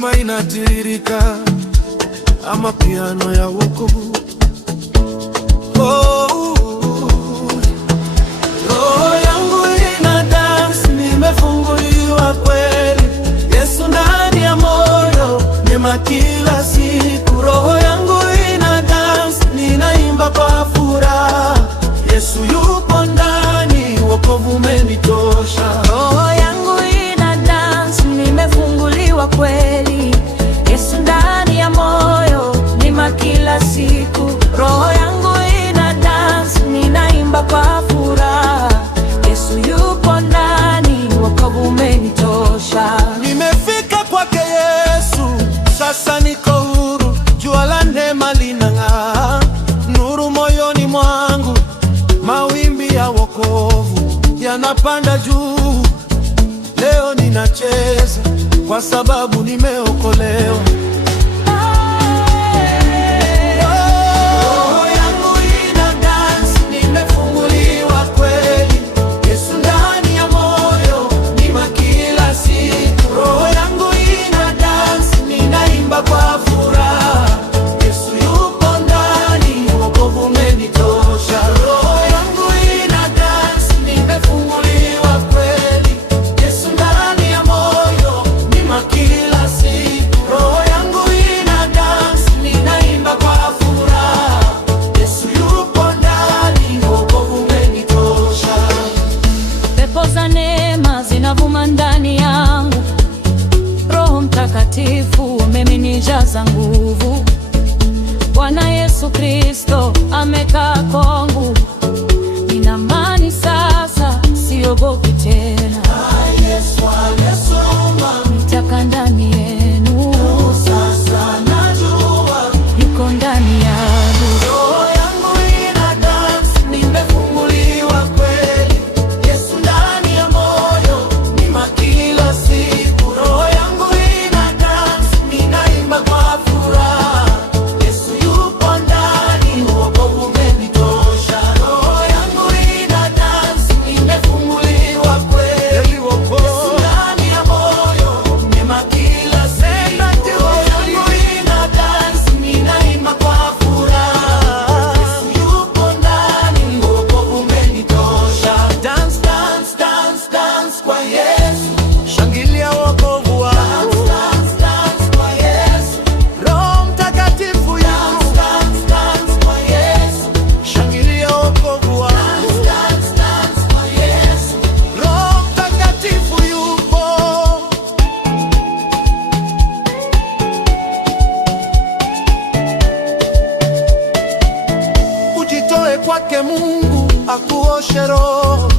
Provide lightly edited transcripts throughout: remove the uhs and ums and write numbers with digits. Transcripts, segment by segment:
uzima inatiririka, ama piano ya wokovu. Roho yangu ina dance, nimefunguliwa kweli. Yesu ndani ya moyo, neema kila siku. Roho yangu ina dance, ninaimba kwa furaha. Yesu yupo ndani, wokovu umenitosha. Roho yangu ina dance, nimefunguliwa kweli. Yesu ndani ya moyo, neema kila siku. Roho yangu ina dance, ninaimba kwa furaha. Yesu yupo ndani, wokovu umenitosha. Nimefika kwake Yesu, sasa niko huru. Jua la neema linang'aa, nuru moyoni mwangu. Mawimbi ya wokovu yanapanda juu. Leo ninacheza kwa sababu nimeokolewa. Zinavuma ndani yangu, Roho Mtakatifu umenijaza nguvu. Bwana Yesu Kristo amekaa kwangu, nina amani sasa, siogopi tena. Yesu amesoma, nitaka ndani yenu, sasa najua yuko ndani yangu. Roho yangu ina dance, nimefunguliwa kweli. Yesu ndani ya moyo, neema kila siku. Roho yangu ina dance, ninaimba kwa furaha. Yesu yupo ndani, wokovu umenitosha. Roho yangu ina dance, nimefunguliwa kweli. Yesu ndani ya moyo, neema kila siku. Roho yangu ina dance, ninaimba kwa furaha. Yesu yupo ndani, wokovu umenitosha. Dance, dance, dance, dance kwa Yesu. Shangilia wokovu wako. Dance, dance kwa Yesu. Roho Mtakatifu yupo. Dance, dance kwa Yesu. Shangilia wokovu wako. Dance, dance kwa Yesu. Roho Mtakatifu yupo. Ujitoe kwake Mungu akuoshe roho.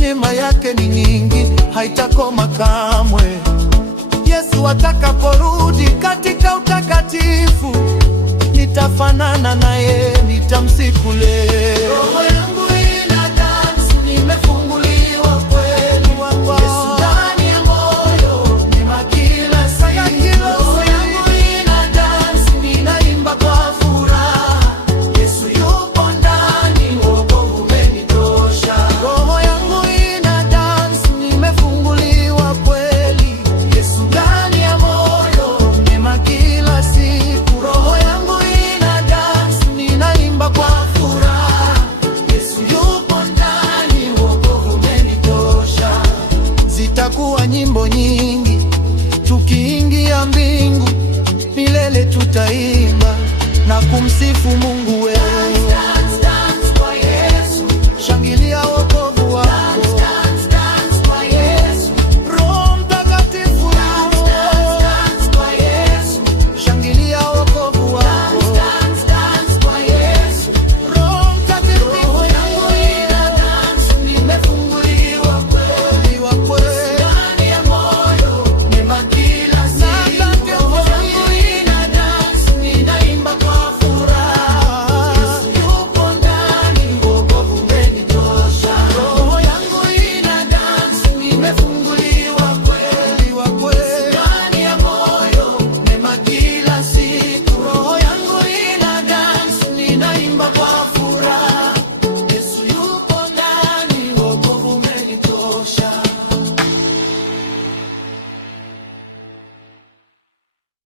Neema yake ni nyingi, haitakoma kamwe. Yesu atakaporudi katika utakatifu, nitafanana naye, nitamsifu leo. Roho yangu ina dance, nimefunguliwa kweli. Yesu ndani ya moyo, neema kila siku. Roho yangu ina dance, ninaimba kwa furaha. Yesu yupo ndani, wokovu umenitosha. Roho yangu ina dance, nimefunguliwa kweli. Yesu ndani ya moyo, neema kila siku. Roho yangu ina dance, ninaimba kwa furaha. Yesu yupo ndani, wokovu umenitosha. Zitakuwa nyimbo nyingi tukiingia mbingu, milele tutaimba na kumsifu Mungu.